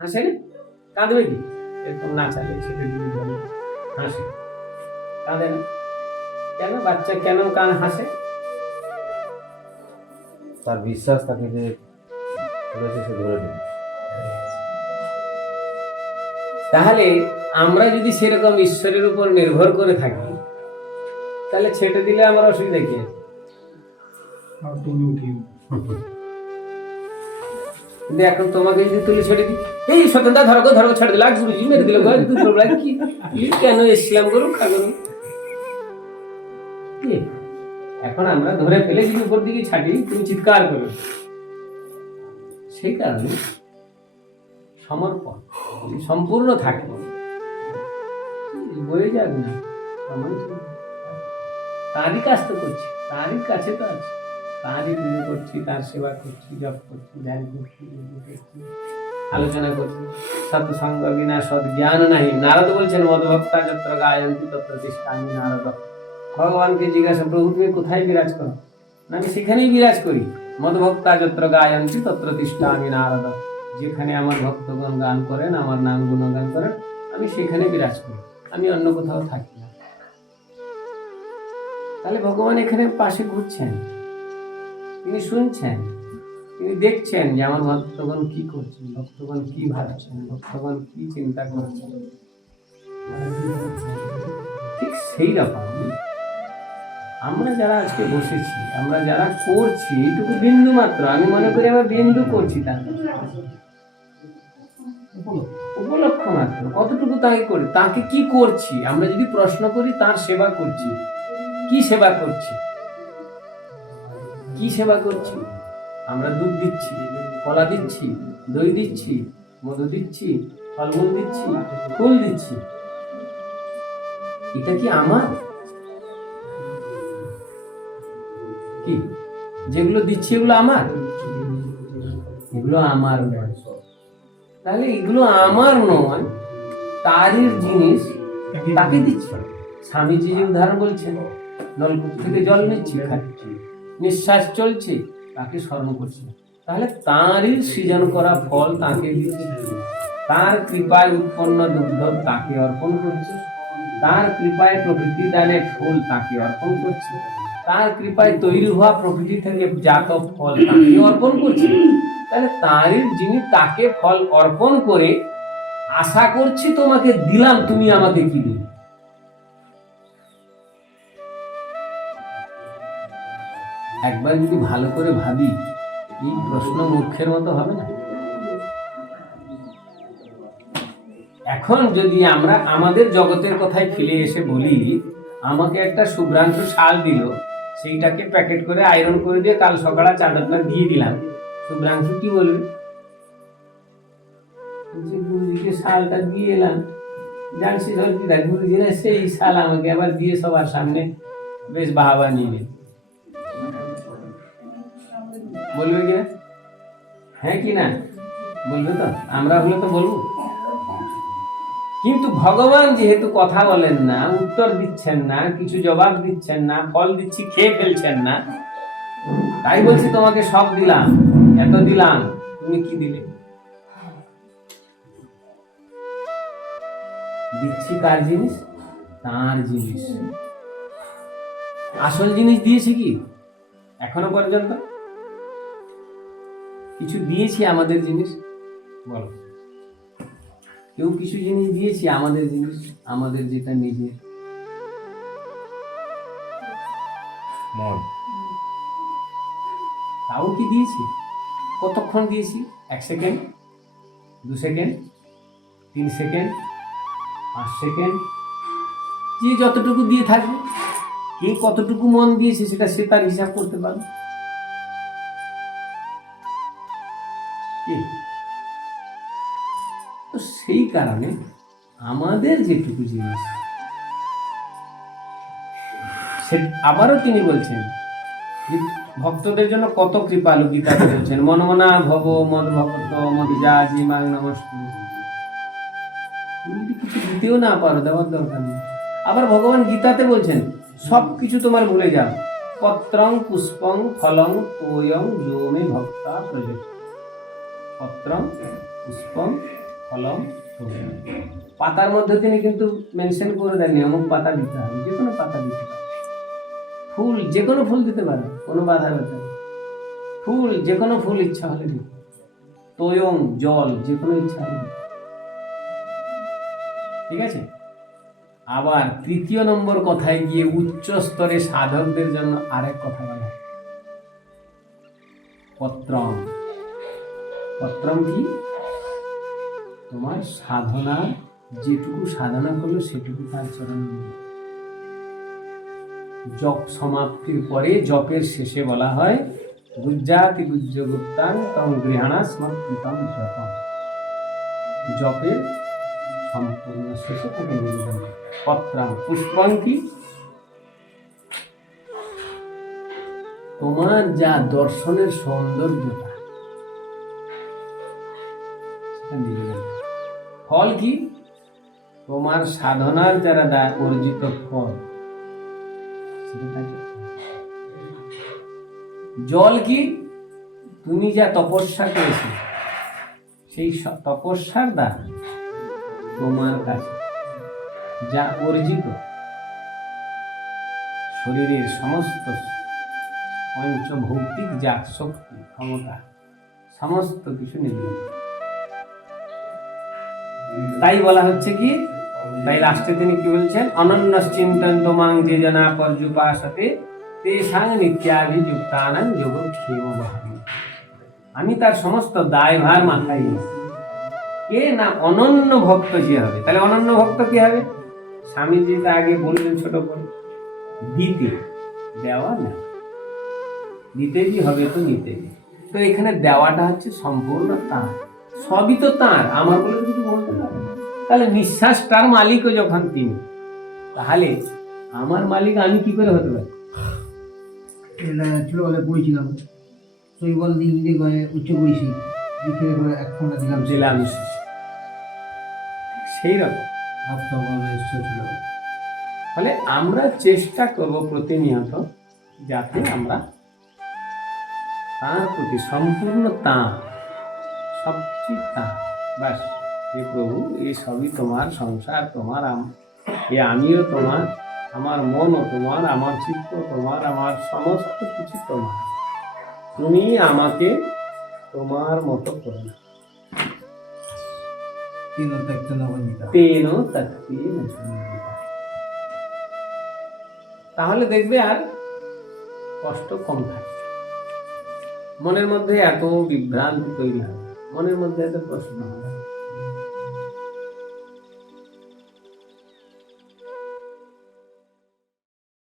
হাসে না কাঁদবে কি? এরকম না চালে সেটা হাসে। কাঁদে না। কেন? বাচ্চা কেন কান হাসে? তার বিশ্বাস তাকে যে ধরেছে সে ধরে নেবে তাহলে আমরা যদি সেরকম ঈশ্বরের উপর নির্ভর করে থাকি তাহলে ছেটে দিলে আমার অসুবিধা কি আছে? কিন্তু এখন তোমাকে যদি তুলে ছেড়ে দিই এই স্বতন্ত্র ধরো ধরো ছেড়ে দিলে গুরুজি মেরে দিল গো, তুই তোমরা কি কেন এসছিলাম করো খা করো? কি? এখন আমরা ধরে ফেলে যদি উপর দিকে ছাটি তুমি চিৎকার করো। সেই কারণে সমর্পণ সম্পূর্ণ থাকে। বয়ে যাক না। তারই কাজ তো করছি তারই কাছে তো আছে। তারই পুজো করছি তার সেবা করছি জপ করছি ধ্যান করছি করছি, আলোচনা করছি। সৎসঙ্গ বিনা সৎ জ্ঞান নাহি। নারদ বলছেন মদভক্তা যত্র গায়ন্তি তত্র তিষ্ঠামি নারদ। ভগবানকে জিজ্ঞাসা প্রভু তুমি কোথায় বিরাজ করো? না আমি সেখানেই বিরাজ করি। মদভক্তা যত্র গায়ন্তি তত্র তিষ্ঠামি নারদ। যেখানে আমার ভক্তগণ গান করেন আমার নাম গুণগান করেন আমি সেখানে বিরাজ করি। আমি অন্য কোথাও থাকি না। তাহলে ভগবান এখানে পাশে ঘুরছেন। তিনি শুনছেন, তিনি দেখছেন যে আমার ভক্তগণ কি করছেন, ভক্তগণ কি ভাবছেন, ভক্তগণ কি চিন্তা করছেন। ঠিক সেই রকম আমরা যারা আজকে বসেছি, আমরা যারা করছি, এইটুকু বিন্দু মাত্র, আমি মনে করি আমরা বিন্দু করছি তার উপলক্ষ মাত্র, কতটুকু তাকে করি, তাকে কি করছি? আমরা যদি প্রশ্ন করি, তার সেবা করছি। কি সেবা করছি? কি সেবা করছি? আমরা দুধ দিচ্ছি, কলা দিচ্ছি, দই দিচ্ছি, মধু দিচ্ছি, ফলমূল দিচ্ছি, ফুল দিচ্ছি। এটা কি আমার? কি? যেগুলো দিচ্ছি এগুলো আমার? এগুলো আমার নয়। তাহলে এগুলো আমার নয়, তারই জিনিস তাকে দিচ্ছি। স্বামীজি যে উদাহরণ বলছেন, নলকূপ থেকে জল নিচ্ছি, খাচ্ছি। নিঃশ্বাস চলছে, তাকে স্মরণ করছি। তাহলে তাঁরই সৃজন করা ফল তাকে দিচ্ছে তার কৃপায় উৎপন্ন দুগ্ধ তাকে অর্পণ করছে। তার কৃপায় প্রকৃতি দানে ফুল তাকে অর্পণ করছে। তার কৃপায় তৈরি হওয়া প্রকৃতি থেকে জাত ফল তাকে অর্পণ করছে। তাহলে তাঁরই যিনি তাকে ফল অর্পণ করে আশা করছি তোমাকে দিলাম, তুমি আমাকে কি দিবে একবার যদি ভালো করে ভাবি, এই প্রশ্ন মূর্খের মতো হবে না? এখন যদি আমরা আমাদের জগতের কথায় ফিরে এসে বলি, আমাকে একটা শুভ্রাংশু শাল দিল, সেইটাকে প্যাকেট করে আয়রন করে দিয়ে কাল সকালে চাদরটা দিয়ে দিলাম। শুভ্রাংশু কি বলবে? গুরুজিকে শালটা দিয়ে এলাম। জানছি গুরুজিরা সেই শাল আমাকে আবার দিয়ে সবার সামনে বেশ বাহাবা নিয়ে বলবে কি হ্যাঁ কি না? বলবে তো। আমরা হলে তো বলব। কিন্তু ভগবান যেহেতু কথা বলেন না, উত্তর দিচ্ছেন না, কিছু জবাব দিচ্ছেন না, ফল দিচ্ছি, খেয়ে ফেলছেন না, তাই বলছি তোমাকে সব দিলাম। এত দিলাম, তুমি কি দিলে? দিচ্ছি কার জিনিস? তার জিনিস। আসল জিনিস দিয়েছি কি? এখনও পর্যন্ত? কিছু দিয়েছি আমাদের জিনিস। বলো। কেউ কিছু জিনিস দিয়েছি আমাদের জিনিস আমাদের যেটা নিজের। মন। তাও কি দিয়েছি? কতক্ষণ দিয়েছি? এক সেকেন্ড দু সেকেন্ড তিন সেকেন্ড পাঁচ সেকেন্ড। যে যতটুকু দিয়ে থাকবে কে কতটুকু মন দিয়েছে সেটা সে তার হিসাব করতে পারবে। কারণে আমাদের যেটুকু জিনিস, সে আবারও তিনি বলছেন ভক্তদের জন্য কত কৃপালু গীতাতে বলছেন, মনমনা ভব মদ ভক্ত মদিজা জিমাং নমস্কার তুমি কিছু দিতেও না পারো, দেওয়ার দরকার নেই। আবার ভগবান গীতাতে বলছেন, সব কিছু তোমার ভুলে যাও। পত্রং পুষ্পং ফলং তোয়ং যোমে ভক্তা প্রযোজ পত্রং পুষ্পং ফুল। পাতার মধ্যে তিনি কিন্তু মেনশন করে দেননি, অমুক পাতা দিতে হবে, যে কোনো পাতা দিতে পারে। ফুল, যে কোনো ফুল দিতে পারে, কোনো বাধা ব্যথা। ফুল, যে কোনো ফুল ইচ্ছা হলে দিতে তয়ং, জল, যে কোনো ইচ্ছা হলে ঠিক আছে? আবার তৃতীয় নম্বর কথায় গিয়ে উচ্চ স্তরে সাধকদের জন্য আরেক কথা বলা পত্রম। পত্রম কি? তোমার সাধনা, যেটুকু সাধনা করল সেটুকু তার চরণ জপ সমাপ্তির পরে জপের শেষে বলা হয় গুজ্জাতি গুজ্জ গুপ্তাং তম গৃহাণা সমর্পিতম জপম। জপের সম্পূর্ণ শেষে তাকে নিবেদন। পত্রাম, পুষ্পং কি? তোমার যা দর্শনের সৌন্দর্যতা ফল কি? তোমার সাধনার যারা দা- অর্জিত ফল। জল কি? তুমি যা তপস্যা করেছ, সেই তপস্যার দ্বারা তোমার কাছে। যা অর্জিত, শরীরের সমস্ত পঞ্চভৌতিক যা শক্তি, ক্ষমতা, সমস্ত কিছু করে। তাই বলা হচ্ছে কি? তাই লাস্টে তিনি কি বলছেন? অনন্য চিন্তন তোমাং যে জনা পর্যুপাসতে তেসাং নিত্যাভিযুক্তানাং যোগক্ষেম বহামি আমি তার সমস্ত দায়ভার মাথায় নিয়েছি। কে না অনন্য ভক্ত যে হবে? তাহলে অনন্য ভক্ত কি হবে? স্বামীজি তা আগে বললেন ছোট করে, দিতে দেওয়া না। দিতে কি হবে তো নিতে তো এখানে দেওয়াটা হচ্ছে সম্পূর্ণ তার। সবই তো তার। আমার বলে কিছু বলতে পারে। তাহলে নিঃশ্বাস নিঃশ্বাসটার মালিকও যখন তিনি তাহলে আমার মালিক আমি কি করে হতে পারি? ছোটবেলায় পড়েছিলাম। শৈবল দিয়ে হিন্দি করে উচ্চ পড়েছি লিখে করে এক ঘণ্টা দিলাম। দিলাম সেই রকম। ফলে আমরা চেষ্টা করব প্রতিনিয়ত যাতে আমরা তার প্রতি সম্পূর্ণ তাঁর সবচেয়ে তাঁর ব্যাস। হে প্রভু এই সবই তোমার সংসার তোমার এ আমিও তোমার আমার মনও তোমার আমার চিত্ত তোমার আমার সমস্ত কিছু তোমার। তুমি আমাকে তোমার মতো করে সন্নিহিতা। তাহলে দেখবে আর কষ্ট কম থাকে। মনের মধ্যে এত বিভ্রান্তি তৈরি হয় মনের মধ্যে এত প্রশ্ন হবে